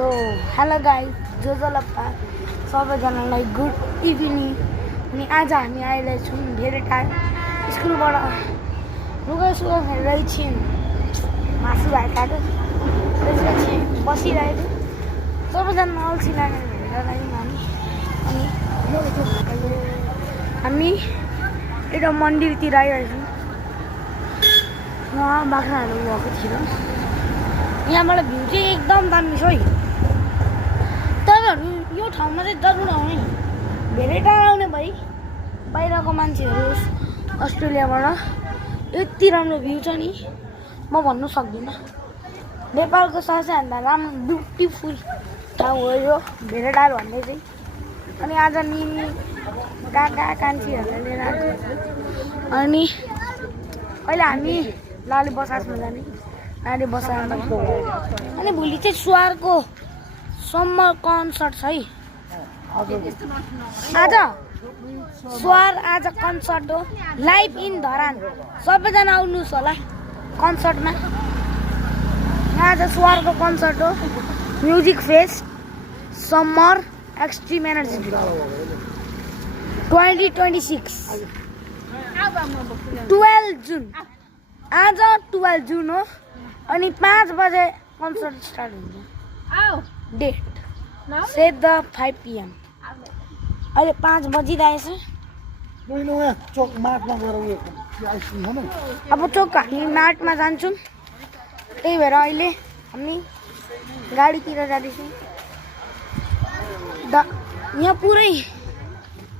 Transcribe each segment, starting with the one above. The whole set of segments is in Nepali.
सो हेलो गाइस जोजोलप्पा सबैजनालाई गुड इभिनिङ। अनि आज हामी आइरहेछौँ धेरै टाइम स्कुलबाट लुगासुगा खेलेर एकछिन मासु भात खाएको त्यसपछि बसिरहेको सबैजना अल्छी लागेर हेरेर हामी एउटा मन्दिरतिर आइरहेछौँ। उहाँ बाख्राहरू भएको थियो। यहाँबाट भ्यू चाहिँ एकदम दामी छ है। तपाईँहरू यो ठाउँमा चाहिँ जरुर आउने, धेरै टाढा आउने भाइ बाहिरको मान्छेहरू अस्ट्रेलियाबाट। यति राम्रो भ्यू छ नि म भन्नु सक्दिनँ। नेपालको सबैभन्दा राम्रो ब्युटिफुल ठाउँ हो यो धेरै टाढो भन्ने चाहिँ। अनि आज निनी काका कान्छीहरूलाई लिएर आएको। अनि अहिले हामी लाली बसासमा जाने। लाली बसासमा अनि भोलि चाहिँ स्वारको समर कन्सर्ट छ है। आज स्वार आज कन्सर्ट हो लाइभ इन धरान। सबैजना आउनुहोस् होला कन्सर्टमा। आज स्वारको कन्सर्ट हो music fest summer extreme energy 2026 12 जुन। आज 12 जुन हो अनि 5 बजे कन्सर्ट स्टार्ट हुन्छ। Date set the 5 PM। अहिले 5 बजिरहेछ। अब चोक हामी मार्टमा जान्छौँ। त्यही भएर अहिले हामी गाडीतिर जाँदैछौँ। यहाँ पुरै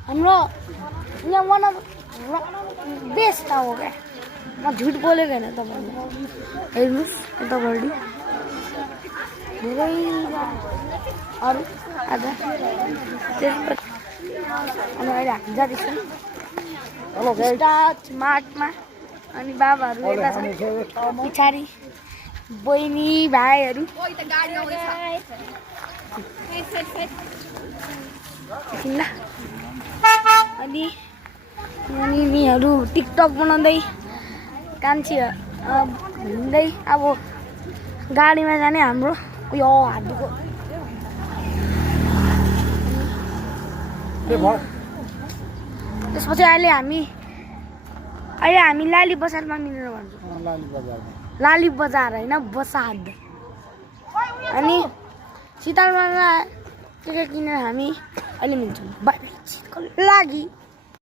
हाम्रो यहाँ वान अफ बेस्ट ठाउँ हो क्या। म झुट बोलेको होइन तपाईँले हेर्नुहोस् यतापट्टि धेरै अरू आज त्यसपछि अनि अहिले हामी जाँदैछौँ स्टार्ट मार्टमा। अनि बाबाहरू यता छन् पछाडि बहिनी भाइहरू। ल अनि निनीहरू टिकटक बनाउँदै कान्छी हिँड्दै अब गाडीमा जाने हाम्रो उयो हातको। त्यसपछि अहिले हामी लाली बजारमा मिलेर भन्छौँ। लाली बजार होइन बसाद। अनि शीतलमा के किनेर हामी अहिले मिल्छौँ। बाई लागि।